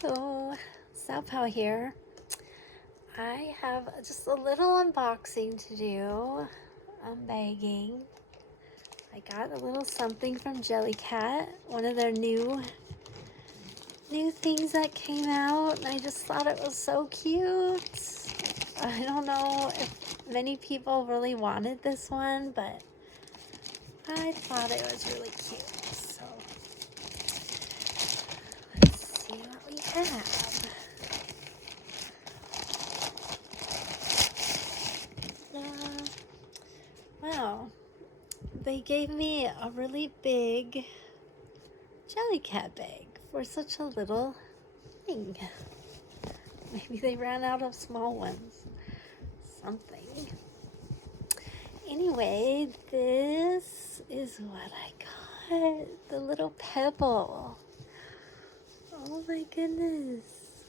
Hello, Sao here. I have just a little unboxing to do. I'm begging. I got a little something from Jellycat, one of their new things that came out, and I just thought it was so cute. I don't know if many people really wanted this one, but I thought it was really cute. So let's see what we have. Wow, they gave me a really big Jellycat bag for such a little thing. Maybe they ran out of small ones. Something. Anyway, this is what I got. The little Pebble. Oh my goodness.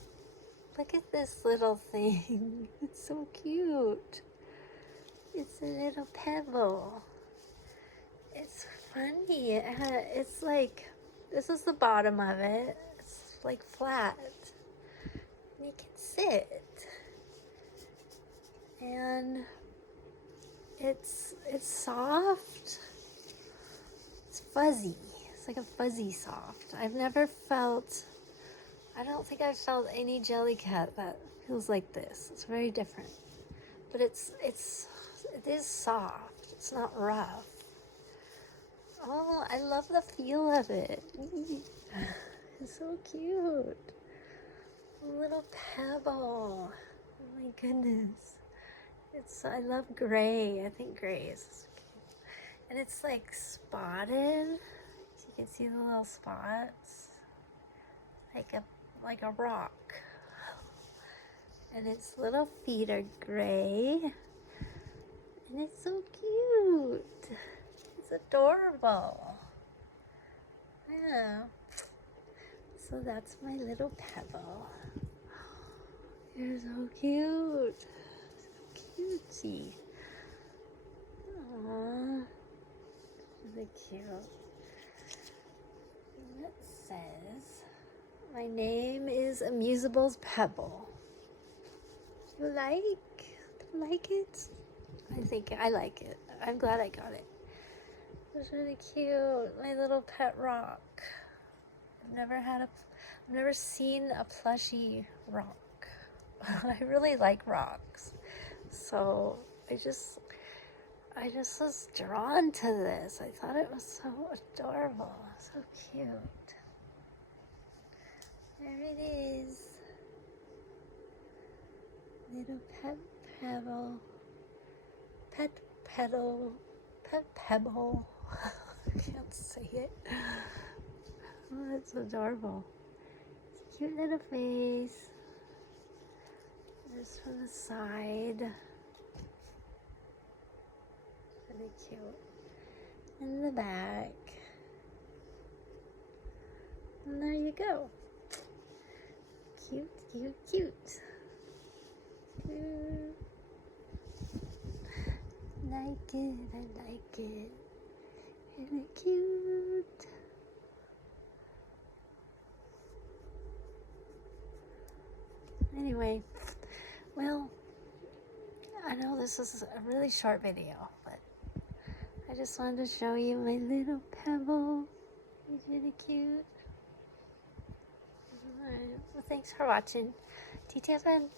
Look at this little thing. It's so cute. It's a little pebble. It's funny. It's like, this is the bottom of it. It's like flat. And you can sit. And it's soft. It's fuzzy. It's like a fuzzy soft. I don't think I've felt any Jellycat that feels like this. It's very different. But it is soft. It's not rough. Oh, I love the feel of it. It's so cute. A little pebble. Oh my goodness. I love gray. I think gray is so cute. And it's like spotted. So you can see the little spots. Like a rock. And its little feet are gray. And it's so cute. It's adorable. Yeah. So that's my little pebble. You're so cute. So cutesy. Aww. Really cute. And it says, my name is Amusables Pebble. You like it? I think I like it. I'm glad I got it. It's really cute. My little pet rock. I've never seen a plushie rock. I really like rocks. So I just was drawn to this. I thought it was so adorable. So cute. There it is. Little pet pebble. Pet pedal. Pet pebble. I can't say it. Oh, that's adorable. It's a cute little face. Just from the side. Really cute. In the back. And there you go. Cute, cute, cute. Cute. Like it, I like it. Really cute. Anyway, well, I know this is a really short video, but I just wanted to show you my little pebble. He's really cute. Alright, well, thanks for watching. TTFN.